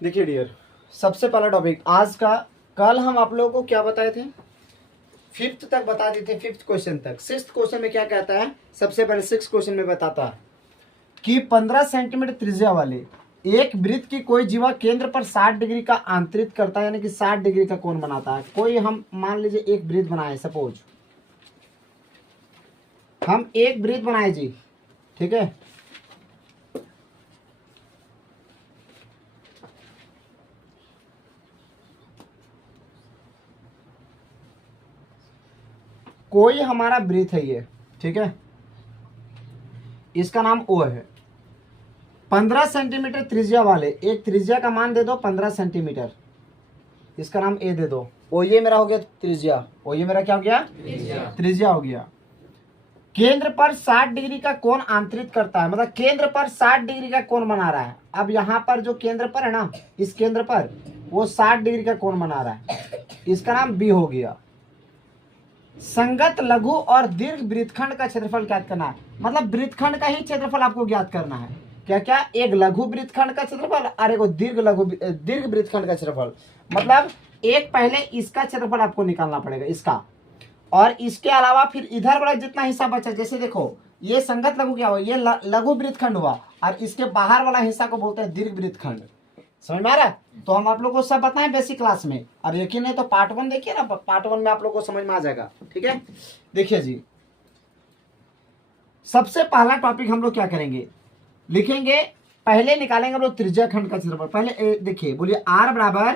देखिए डियर, सबसे पहला टॉपिक आज का, कल हम आप लोगों को क्या बताए थे, फिफ्थ तक बता दिए थे, फिफ्थ क्वेश्चन तक। सिक्स्थ क्वेश्चन में क्या कहता है, सबसे पहले सिक्स क्वेश्चन में बताता है कि 15 सेंटीमीटर त्रिज्या वाले एक वृत्त की कोई जीवा केंद्र पर 60 डिग्री का आंतरित करता है, यानी कि 60 डिग्री का कोण बनाता है। कोई हम मान लीजिए एक वृत्त बनाए, सपोज हम एक वृत्त बनाए जी, ठीक है। कोई हमारा वृत्त है ये, ठीक है, इसका नाम ओ है। 15 सेंटीमीटर त्रिज्या वाले एक त्रिज्या का मान दे दो 15 सेंटीमीटर, इसका नाम ए दे दो। ओ ये मेरा हो गया त्रिज्या, ओ ये मेरा क्या हो गया, त्रिज्या हो गया। केंद्र पर 60 डिग्री का कोण आंतरित करता है, मतलब केंद्र पर 60 डिग्री का कोण बना रहा है। अब यहाँ पर जो केंद्र पर है ना, इस केंद्र पर वो 60 डिग्री का कोण बना रहा है, इसका नाम बी हो गया। संगत लघु और दीर्घ वृत्तखंड का क्षेत्रफल ज्ञात करना है, मतलब वृत्तखंड का ही क्षेत्रफल आपको ज्ञात करना है। क्या क्या, एक लघु वृत्तखंड का क्षेत्रफल और एक दीर्घ वृत्तखंड का क्षेत्रफल। मतलब एक पहले इसका क्षेत्रफल आपको निकालना पड़ेगा, इसका, और इसके अलावा फिर इधर वाला जितना हिस्सा बचा, जैसे देखो ये संगत लघु क्या हुआ, ये लघु वृत्तखंड हुआ, और इसके बाहर वाला हिस्सा को बोलते हैं दीर्घ वृत्तखंड। समझ में आ रहा है? तो हम आप लोग को सब बताएं बेसिक क्लास में, और यकीन नहीं तो पार्ट 1 देखिए ना, पार्ट 1 में आप लोग को समझ में आ जाएगा, ठीक है। देखिए जी, सबसे पहला टॉपिक हम लोग क्या करेंगे, लिखेंगे, पहले निकालेंगे हम लोग त्रिज्या खंड का क्षेत्रफल। पहले देखिए, बोलिए आर बराबर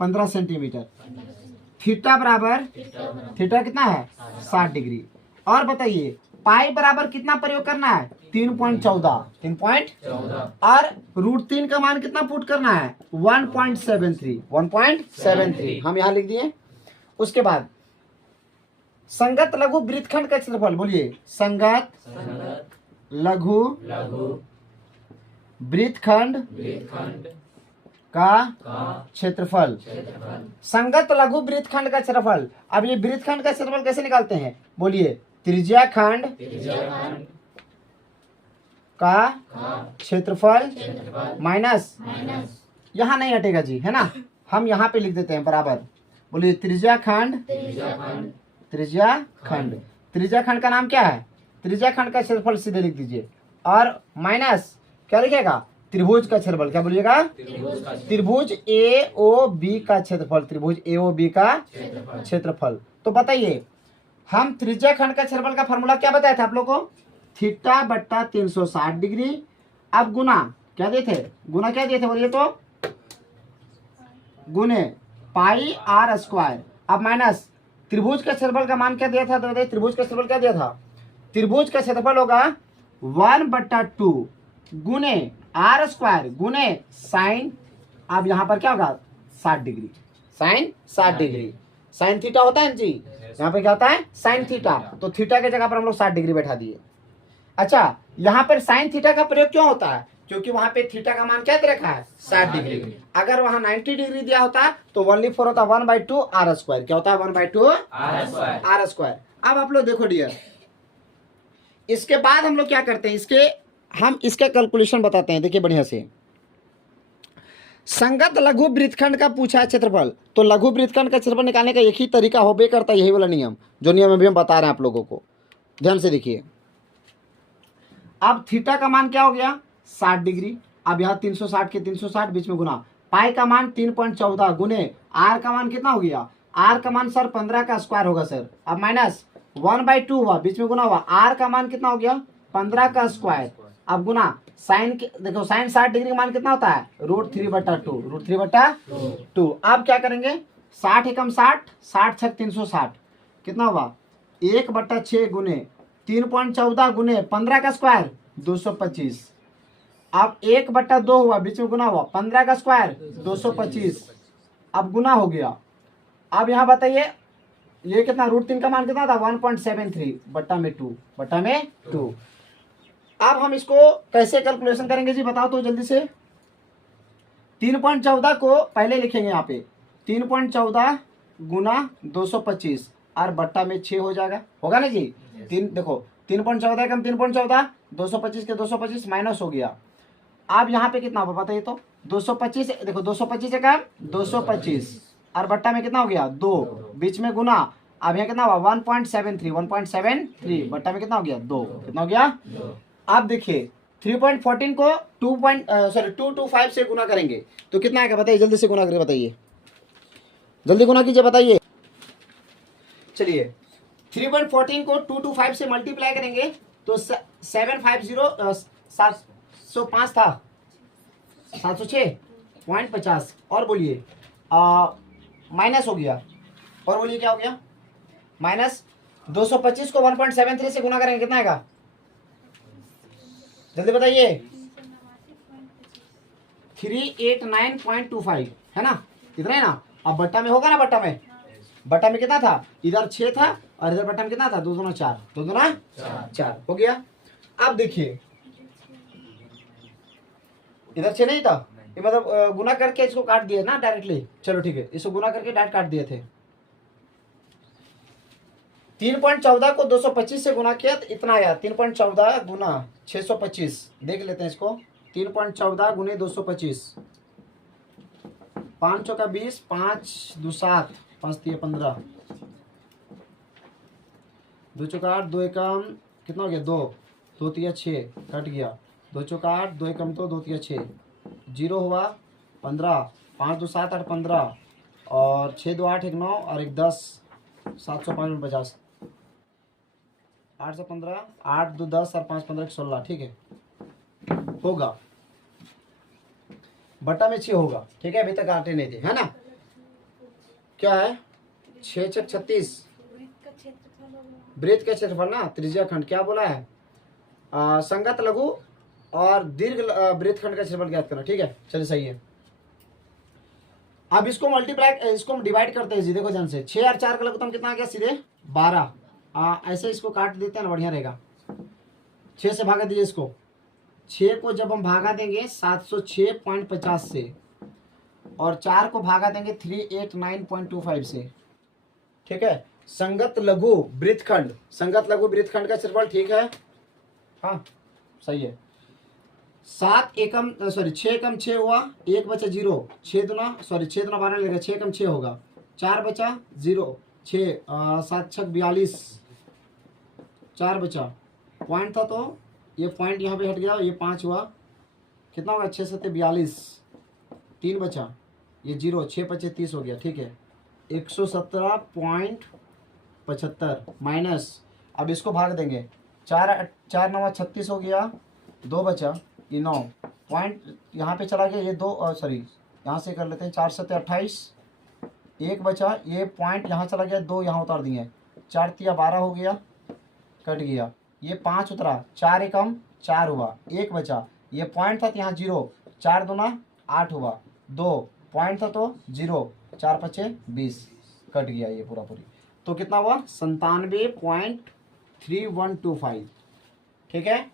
15 सेंटीमीटर, थीटा बराबर, थीटा कितना है 60 डिग्री, और बताइए पाई बराबर कितना प्रयोग करना है 3.14, और √3 का मान कितना पुट करना है 1.73 हम यहां लिख दिए। उसके बाद संगत लघु वृत्तखंड का क्षेत्रफल, बोलिए संगत लघु वृत्तखंड का क्षेत्रफल, संगत लघु वृत्तखंड का क्षेत्रफल। अब ये वृत्तखंड का क्षेत्रफल कैसे निकालते हैं, बोलिए त्रिज्या खंड का क्षेत्रफल माइनस, यहां नहीं हटेगा जी, है ना, हम यहां पे लिख देते हैं बराबर। बोलिए त्रिज्या खंड का नाम क्या है, त्रिज्या खंड का क्षेत्रफल सीधे लिख दीजिए, और माइनस क्या लिखेगा, त्रिभुज का क्षेत्रफल। क्या बोलिएगा, त्रिभुज ए ओ बी का क्षेत्रफल, त्रिभुज ए ओ बी का क्षेत्रफल। तो बताइए, हम त्रिज्या खंड का क्षेत्रफल का फॉर्मूला क्या बताया था आप लोग को, थीटा बट्टा 360 डिग्री। अब गुना क्या दिए थे, गुना क्या दिए थे बोलिए तो, गुने पाई आर स्क्वायर। अब माइनस त्रिभुज का क्षेत्रफल का मान क्या दिया था, तो बताइए त्रिभुज का क्षेत्रफल क्या दिया था, त्रिभुज का क्षेत्रफल होगा 1/2 गुने आर स्क्वायर गुने साइन, अब यहां पर क्या होगा 60 degree, sine 60 degree, sine theta होता है जी, यहाँ पे क्या होता है साइन थीटा, तो थीटा के जगह पर हम लोग 60 डिग्री बैठा दिए। अच्छा, यहाँ पर साइन थीटा का प्रयोग क्यों होता है, क्योंकि वहां पे थीटा का मान क्या दे रखा है 60 डिग्री। अगर वहां 90 डिग्री दिया होता तो 1/4 होता 1/2 आर स्क्वायर, क्या होता है 1/2 आर स्क्वायर। अब आप लोग देखो डियर, इसके बाद हम लोग क्या करते हैं, हम इसका कैलकुलेशन बताते हैं। देखिए बढ़िया से, संगत लघु वृत्तखंड का पूछा है क्षेत्रफल, तो लघु वृत्तखंड का क्षेत्रफल निकालने का एक ही तरीका होबे करता है, यही वाला नियम, जो नियम अभी हम बता रहे हैं आप लोगों को, ध्यान से देखिए। अब थीटा का मान क्या हो गया 60 डिग्री, अब यहाँ 360 के 360 बीच में गुना, पाई का मान 3.14 गुने आर का मान कितना हो गया, आर का मान सर 15 का स्क्वायर होगा सर, अब माइनस 1/2 हुआ, बीच में गुना हुआ, आर का मान कितना हो गया 15 का स्क्वायर, अब गुना साइन के, देखो साइन 60 डिग्री का मान कितना होता है √3/2। अब क्या करेंगे, 60 एकम 60, 60 छक 360, कितना हुआ 1/6 गुने 3.14 गुने 15 का स्क्वायर 225, अब 1/2 हुआ, बीच में गुना हुआ, 15 का स्क्वायर 225, अब गुना हो गया। अब यहाँ बताइए ये कितना, √3 का मान कितना था 1.73 बट्टा में 2। अब हम इसको कैसे कैलकुलेशन करेंगे जी, बताओ तो जल्दी से। 3.14 को पहले लिखेंगे यहाँ पे, 3.14 गुना 225 और बट्टा में 6 हो जाएगा, होगा ना जी। देखो 3.14 कम 3.14, 225 के 225 माइनस हो गया। अब यहाँ पे कितना होगा बताइए तो, 225, देखो 225 है क्या, 225 और बट्टा में कितना हो गया 2, बीच में गुना, अब यहाँ कितना हुआ 1.73 बट्टा में कितना हो गया 2, कितना हो गया। आप देखिए 3.14 को 225 से गुना करेंगे तो कितना आएगा बताइए, जल्दी से गुना करके बताइए, जल्दी गुना कीजिए बताइए। चलिए 3.14 को 225 से मल्टीप्लाई करेंगे तो 750 705 था 706.50 और बोलिए माइनस हो गया, और बोलिए क्या हो गया माइनस 225 को 1.73 से गुना करेंगे कितना आएगा, जल्दी बताइए 389.25 है ना, इतना है ना। अब बट्टा में होगा ना, बट्टा में कितना था, इधर 6 था और इधर बट्टा में कितना था 2 दूना 4, 2 दूना 4 हो गया। अब देखिए इधर 6 नहीं था, ये मतलब गुना करके इसको काट दिए ना डायरेक्टली, चलो ठीक है, इसको गुना करके डायरेक्ट काट दिए थे। 3.14 को 225 से गुना किया तो इतना आया, 3.14 गुना 625, देख लेते हैं इसको, 3.14 गुने 225, 5 चौका 20, 5 2 7, 5 3 15, 2 चौका 8, 2 एकम कितना हो गया 2, 2 3 6 कट गया, 2 चौका 8, 2 एकम तो 2 3 6, 0 हुआ 15, 5 2 7 8 15 और 6 2 8 1 9 और 1 10, 705 50, 8 से 15, 8 2 10 और 5 15 16, ठीक है होगा, बट्टा में 6 होगा, ठीक है, अभी तक आटे नहीं थे है ना। क्या है 6 6 36 वृत्त का क्षेत्रफल ना, त्रिज्या खंड क्या बोला है, संगत लघु और दीर्घ वृत्त खंड का क्षेत्रफल ज्ञात करना, ठीक है चलिए सही है। अब इसको मल्टीप्लाई, इसको डिवाइड करते हैं जी, देखो ध्यान से, 6 और 4 का लघुत्तम कितना आ गया सीधे 12, ऐसे इसको काट देते हैं ना बढ़िया रहेगा, 6 से भागा दीजिए इसको, 6 को जब हम भागा देंगे 706.50 से और 4 को भागा देंगे 389.25 से, ठीक है। संगत लघु वृत्तखंड का क्षेत्रफल, ठीक है हाँ सही है, 6 एकम 6 हुआ, 1 बचा 0, 6 दुना 12 लगेगा, 6 एकम 6 होगा, 4 बचा 0, 6 7 6 42, 4 बचा, पॉइंट था तो ये पॉइंट यहाँ पे हट गया, ये 5 हुआ, कितना होगा 6 7 42, 3 बचा, ये 0, 6 5 30 हो गया, ठीक है 117.75 माइनस, अब इसको भाग देंगे, 4 9 36 हो गया, 2 बचा, ये 9 पॉइंट यहाँ पे चला गया, ये 2 यहाँ से कर लेते हैं, 4 7 28, 1 बचा, ये पॉइंट यहाँ चला गया, 2 यहाँ उतार दिए, 4 3 12 हो गया, कट गया, ये 5 उतरा, 4 एकम 4 हुआ, 1 बचा, ये पॉइंट था तो यहाँ 0, 4 दूना 8 हुआ, 2 पॉइंट था तो 0, 4 5 20 कट गया ये पूरा पूरी, तो कितना हुआ 97.3125, ठीक है।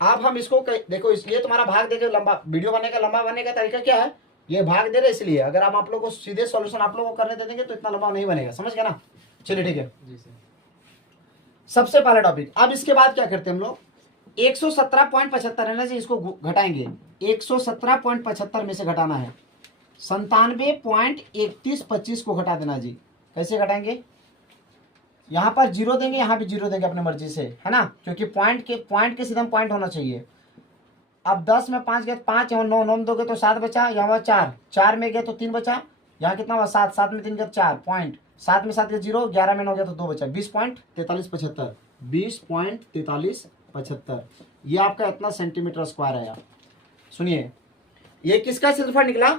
अब हम इसको देखो, ये तुम्हारा भाग देकर लंबा वीडियो बनने का, लंबा बनने का तरीका क्या है, ये भाग दे रहे इसलिए, अगर हम आप लोगों को सीधे सॉल्यूशन आप लोगों को करने दे देंगे तो इतना लंबा नहीं बनेगा, समझ गए ना। चलिए ठीक है जी सर, सबसे पहला टॉपिक। अब इसके बाद क्या करते हैं हम लोग, 117.75 है ना जी, इसको घटाएंगे, 117.75 में से घटाना है 97.3125 को घटा देना जी। कैसे घटाएंगे, यहाँ पर 0 देंगे, यहाँ भी 0 देंगे अपने मर्जी से, है ना, क्योंकि पॉइंट के सीधा पॉइंट होना चाहिए। अब 10 में 5 गया 5, यहाँ 9 में दोगे तो 7 बचा, यहाँ 4 में गया तो 3 बचा, यहाँ कितना हुआ 7 में 3 गया 4 पॉइंट, 7 में 7 गया 0, 11 में 9 गया तो 2 बचा, 20.4375, 20.4375, ये आपका इतना सेंटीमीटर स्क्वायर आया। सुनिए, ये किसका क्षेत्रफल निकला,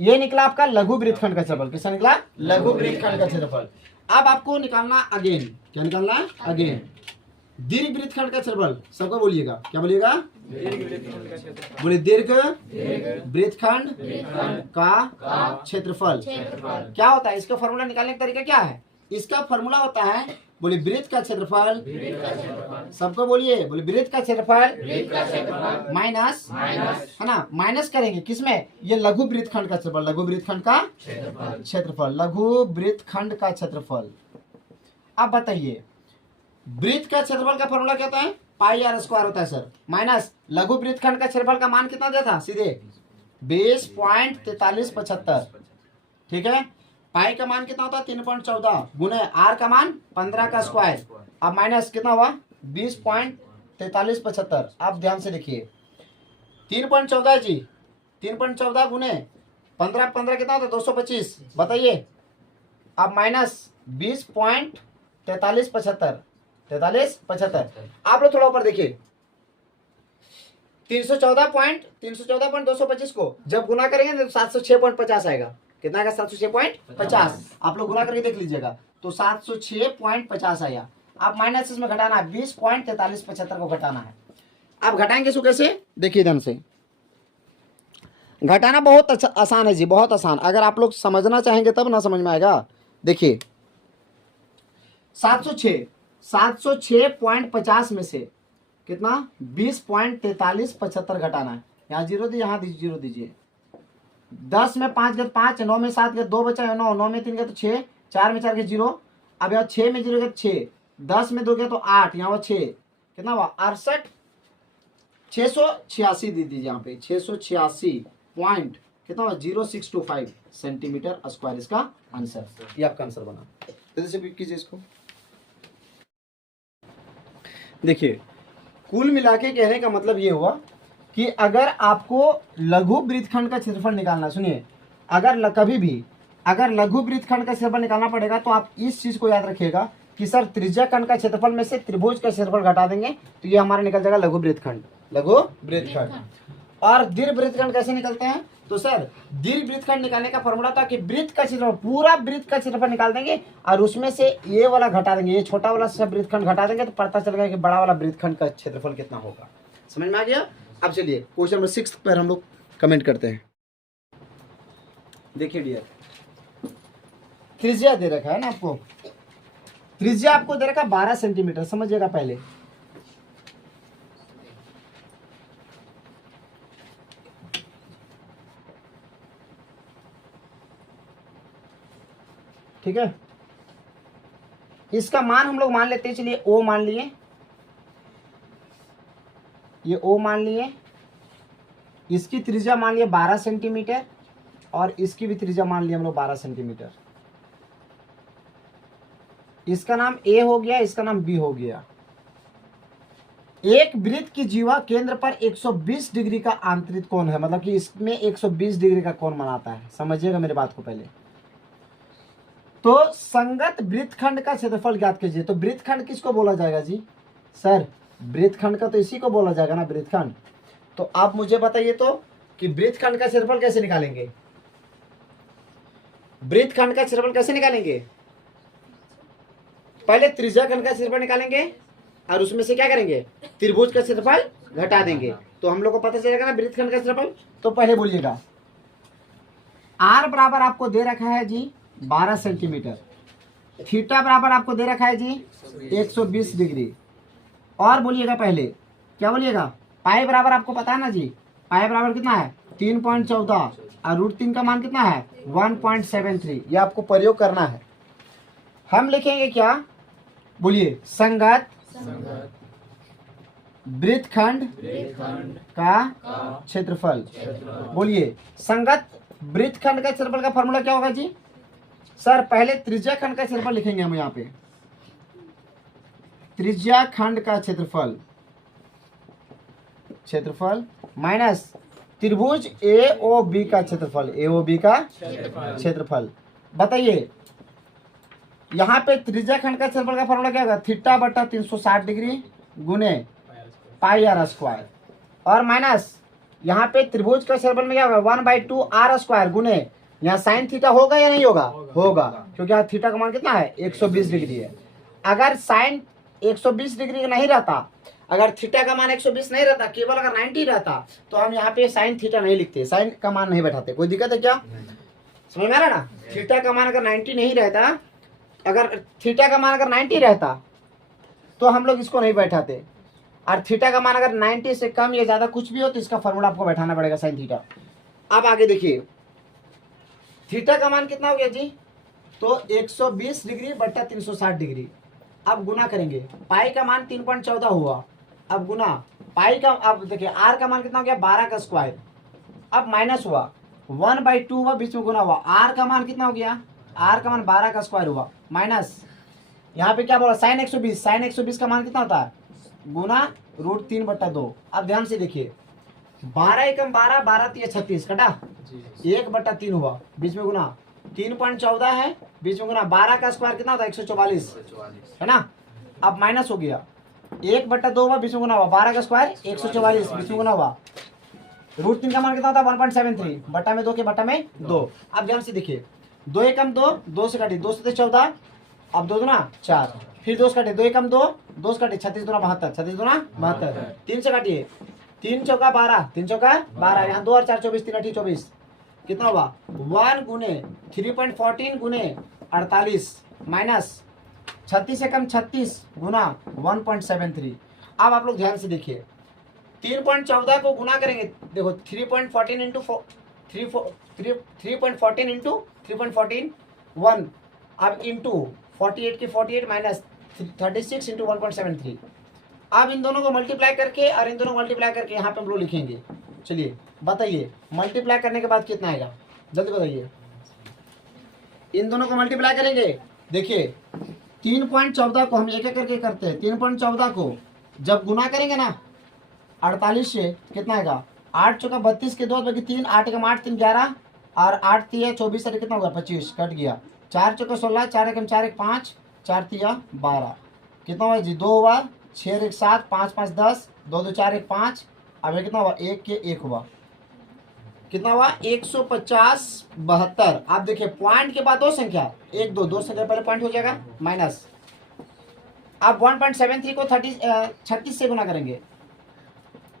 ये निकला आपका लघु वृत्तखंड का क्षेत्रफल। किसका निकला, लघु वृत्तखंड का क्षेत्रफल। अब आपको निकालना अगेन, क्या निकालना अगेन, दीर्घ वृत्तखंड का क्षेत्रफल। सबको बोलिएगा, क्या बोलिएगा, बोलिए दीर्घ वृत्तखंड का क्षेत्रफल क्या होता है। इसका फॉर्मूला निकालने का तरीका क्या है, इसका फॉर्मूला होता है, बोले वृत्त का क्षेत्रफल, सबको बोलिए, बोले वृत्त का क्षेत्रफल माइनस, है ना, माइनस करेंगे किसमें, ये लघु वृत्तखंड का क्षेत्रफल, लघु वृत्तखंड का क्षेत्रफल, लघु वृत्तखंड का क्षेत्रफल। अब बताइए, वृत्त का क्षेत्रफल का फॉर्मूला क्या होता है, पाई आर स्क्वायर होता है सर, माइनस लघु वृत्तखंड का क्षेत्रफल का मान कितना दिया था सीधे 20.4375, ठीक है। पाई का मान कितना होता है 3.14 गुने आर का मान 15 का स्क्वायर, अब माइनस कितना हुआ 20.4375। आप ध्यान से देखिए 3.14 जी, 3.14 गुने 15 15 कितना होता है 225, बताइए। अब माइनस 20.4375, 4375। आप लोग थोड़ा ऊपर देखिए 314.225 को जब गुना करेंगे तो 706.50 आएगा। कितना आएगा 706.50। आप लोग गुना करके देख लीजिएगा तो 706.50 आया। अब माइनस इसमें घटाना है 20.4375 को घटाना है। अब घटाएंगे इसको कैसे, देखिए ध्यान से। घटाना बहुत अच्छा आसान है जी, बहुत आसान। अगर आप लोग समझना चाहेंगे तब ना समझ में आएगा। देखिए 706.50 में से कितना 20.4375 घटाना है। यहाँ जीरो दीजिए, यहाँ जीरो दीजिए। 10 में 5 गए 5, 9 में 7 गए 2 बचा 9, 9 में 3 गए तो 6, 4 में 4 गए 0। अब यहाँ 6 में 0 गए 6, 10 में 2 गए तो 8, यहाँ 6 कितना हुआ 68, 686 दे दीजिए यहाँ पे 686 पॉइंट कितना हुआ 0625 सेंटीमीटर स्क्वायर इसका आंसर। ये आपका आंसर बना। जल्दी से कीजिए इसको। देखिए कुल मिला के कहने का मतलब ये हुआ कि अगर आपको लघु वृत्तखंड का क्षेत्रफल निकालना, सुनिए, अगर कभी भी अगर लघु वृत्तखंड का क्षेत्रफल निकालना पड़ेगा तो आप इस चीज को याद रखिएगा कि सर त्रिज्या खंड का क्षेत्रफल में से त्रिभुज का क्षेत्रफल घटा देंगे तो ये हमारा निकल जाएगा लघु वृत्तखंड, लघु वृत्तखंड। और दीर्घ वृत्तखंड कैसे निकलते हैं, तो सर दीर्घ वृत्तखंड निकालने का फॉर्मूला था कि वृत्त का क्षेत्रफल, पूरा वृत्त का क्षेत्रफल निकाल देंगे और उसमें से ये वाला घटा देंगे, ये छोटा वाला सब वृत्तखंड घटा देंगे तो पता चलेगा कि बड़ा वाला वृत्तखंड का क्षेत्रफल कितना होगा। समझ में आ गया। अब चलिए क्वेश्चन नंबर 6 पर हम लोग कमेंट करते हैं। देखिए डियर, त्रिज्या दे रखा है ना आपको, त्रिज्या आपको दे रखा 12 सेंटीमीटर, समझिएगा पहले। ठीक है, इसका मान हम लोग मान लेते हैं, चलिए ओ मान लिए, ये ओ मान लिए, इसकी त्रिज्या मान लिया 12 सेंटीमीटर और इसकी भी त्रिज्या मान लिया हम लोग 12 सेंटीमीटर। इसका नाम ए हो गया, इसका नाम बी हो गया। एक वृत्त की जीवा केंद्र पर 120 डिग्री का आंतरिक कोण है, मतलब कि इसमें 120 डिग्री का कोण बनाता है। समझिएगा मेरी बात को पहले। तो संगत वृत्तखंड का क्षेत्रफल ज्ञात कीजिए। तो वृत्तखंड किसको बोला जाएगा जी, सर वृत्तखंड का तो इसी को बोला जाएगा ना, वृत्तखंड। तो आप मुझे बताइए तो कि वृत्तखंड का क्षेत्रफल कैसे निकालेंगे, वृत्तखंड का क्षेत्रफल कैसे निकालेंगे। पहले त्रिज्या खंड का क्षेत्रफल निकालेंगे और उसमें से क्या करेंगे त्रिभुज का क्षेत्रफल घटा देंगे, तो हम लोग को पता चलेगा ना वृत्तखंड का क्षेत्रफल। तो पहले बोलिएगा आर बराबर आपको दे रखा है जी 12 सेंटीमीटर, थीटा बराबर आपको दे रखा है जी 120 डिग्री, और बोलिएगा पहले क्या बोलिएगा, पाई बराबर आपको पता है ना जी, पाई बराबर कितना है 3.14 और √3 का मान कितना है 1.73। ये आपको प्रयोग करना है। हम लिखेंगे क्या, बोलिए संगत वृत्तखंड का क्षेत्रफल। बोलिए संगत वृत्तखंड का क्षेत्रफल का फॉर्मूला क्या होगा जी, सर पहले त्रिज्या खंड का क्षेत्रफल लिखेंगे हम यहाँ पे, त्रिज्या खंड का क्षेत्रफल, क्षेत्रफल माइनस त्रिभुज AOB का क्षेत्रफल, AOB का क्षेत्रफल। बताइए यहाँ पे त्रिज्या खंड का क्षेत्रफल का फॉर्मूला क्या होगा, थीटा बटा 360 डिग्री गुने पाई आर स्क्वायर, और माइनस यहाँ पे त्रिभुज का क्षेत्रफल में क्या होगा 1/2 आर स्क्वायर गुने यहाँ साइन थीटा होगा या नहीं होगा, होगा क्योंकि यहाँ थीटा का मान कितना है 120 डिग्री है। अगर साइन 120 डिग्री का नहीं रहता, अगर थीटा का मान 120 नहीं रहता, केवल अगर 90 रहता तो हम यहाँ पे साइन थीटा नहीं लिखते, साइन का मान नहीं बैठाते। कोई दिक्कत है क्या, समझ में आ रहा ना। थीटा का मान अगर 90 नहीं रहता, अगर थीटा का मान अगर 90 रहता तो हम लोग इसको नहीं बैठाते, और थीटा का मान अगर 90 से कम या ज्यादा कुछ भी हो तो इसका फॉर्मूला आपको बैठाना पड़ेगा साइन थीटा। अब आगे देखिए थीटा का मान कितना हो गया जी, तो 120 डिग्री बटा 360 डिग्री। अब गुना करेंगे, पाई का मान 3.14 हुआ अब गुना पाई का, अब देखिए आर का मान कितना हो गया 12 का स्क्वायर, अब माइनस हुआ 1/2 हुआ, बीच में गुना हुआ, आर का मान कितना हो गया, आर का मान 12 का स्क्वायर हुआ माइनस, यहाँ पे क्या बोला साइन 120, साइन 120 का मान कितना होता है गुना √3/2। अब ध्यान से देखिए 12 एकम 12, 12 तिया 36 कटा 1/3 हुआ, बीच में गुना 3.14 है, बीच में गुना 12 का स्क्वायर कितना होता है 144 है ना। अब माइनस हो गया 1/2 हुआ, बीच में गुना हुआ 12 का स्क्वायर 144, बीच में गुना हुआ, √3 का मान कितना होता है 1.73, बटा में 2 के बटा में 2। अब ध्यान से देखिए 2 एकम 2, 2 से काटिए 2 से 14, अब 2 दूना 4, फिर 2 से काटिए 2 एकम 2, 2 से काटिए 36 दूना 72, 36 दूना 72, 3 से काटिए 3 चौका 12, 3 चौका 12, यहाँ 2 और 4 24, 3 8 24, कितना हुआ 1 गुने 3.14 गुने 48 माइनस 36 एकम 36 गुना 1.73। अब आप लोग ध्यान से देखिए 3.14 को गुना करेंगे, देखो 3.14 इंटू 3.14 इंटू 3.14 1, अब इंटू 48 की 48 माइनस 36 इंटू 1.73। अब इन दोनों को मल्टीप्लाई करके और इन दोनों को मल्टीप्लाई करके यहाँ पे हम लोग लिखेंगे। चलिए बताइए मल्टीप्लाई करने के बाद कितना आएगा, जल्दी बताइए। इन दोनों को मल्टीप्लाई करेंगे, देखिए 3.14 को हम एक एक करके करते हैं, 3.14 को जब गुना करेंगे ना 48 से कितना आएगा 8 चौका 32 के 2 बाकी 3, 8 एकम 8 3 11 और 8 तिया 24 अरे कितना होगा 25 कट गया, 4 चौका 16, 4 एकम 4 1 5, 4 तिया 12, कितना हुआ जी 2 हुआ, 6 1 7, 5 5 10, 2 2 4 1 5, अब कितना हुआ 1 के 1 हुआ, कितना हुआ 150 72। आप देखिए पॉइंट के बाद दो संख्या 1 2, दो संख्या पहले पॉइंट हो जाएगा माइनस। अब 1.73 को 36 से गुना करेंगे,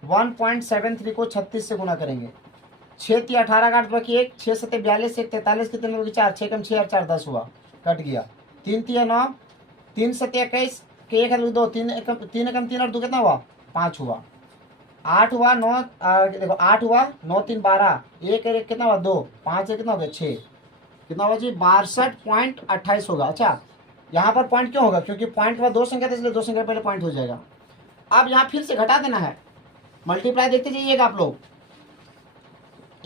1.73 को 36 से गुना करेंगे, 6 3 18 का 8 बाकी 1, 6 7 42 1 43 के 3 4, 6 कम 6 और 4 10 हुआ कट गया, 3 3 9, 3 7 21 के 1 2, 3 एकम 3 और 2 कितना हुआ 5 हुआ, 8 हुआ 9 देखो 8 हुआ 9 3 12, 1 1 कितना हुआ 2, 5 कितना हो गया 6, कितना हुआ जी 62.28 होगा। अच्छा यहाँ पर पॉइंट क्यों होगा, क्योंकि पॉइंट हुआ दो संख्या था इसलिए दो संख्या पहले पॉइंट हो जाएगा। अब यहाँ फिर से घटा देना है, मल्टीप्लाई देखते जाइएगा आप लोग,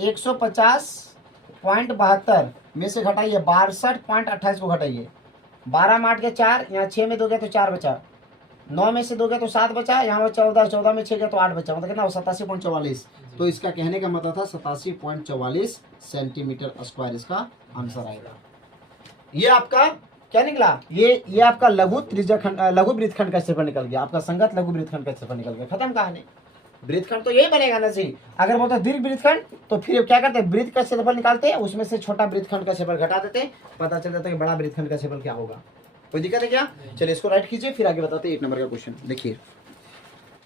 150.72 में से घटाइए 62.28 को घटाइए, 12 में 8 गया 4, यहाँ 6 में 2 गया तो 4 बचा, 9 में से 2 गया तो 7 बचा, यहाँ 14, 14 में 6 गया तो 8 बचा, मतलब कितना 87.44। तो इसका कहने का मतलब था 87.44 सेंटीमीटर स्क्वायर इसका आंसर आएगा। ये आपका क्या निकला, ये आपका लघु त्रिज्याखंड लघु वृत्तखंड का क्षेत्रफल निकल गया, आपका संगत लघु वृत्तखंड का क्षेत्रफल निकल गया, खत्म कहानी। वृत्तखंड तो यही बनेगा ना जी। अगर बोलते दीर्घ वृत्तखंड तो फिर क्या करते हैं वृत्त का क्षेत्रफल निकालते हैं, उसमें से छोटा वृत्तखंड का क्षेत्रफल घटा देते हैं, पता चल जाता है कि बड़ा वृत्तखंड का क्षेत्रफल क्या होगा। कोई दिक्कत है क्या? चलिए इसको राइट कीजिए फिर आगे बताते हैं 1 नंबर का क्वेश्चन। देखिए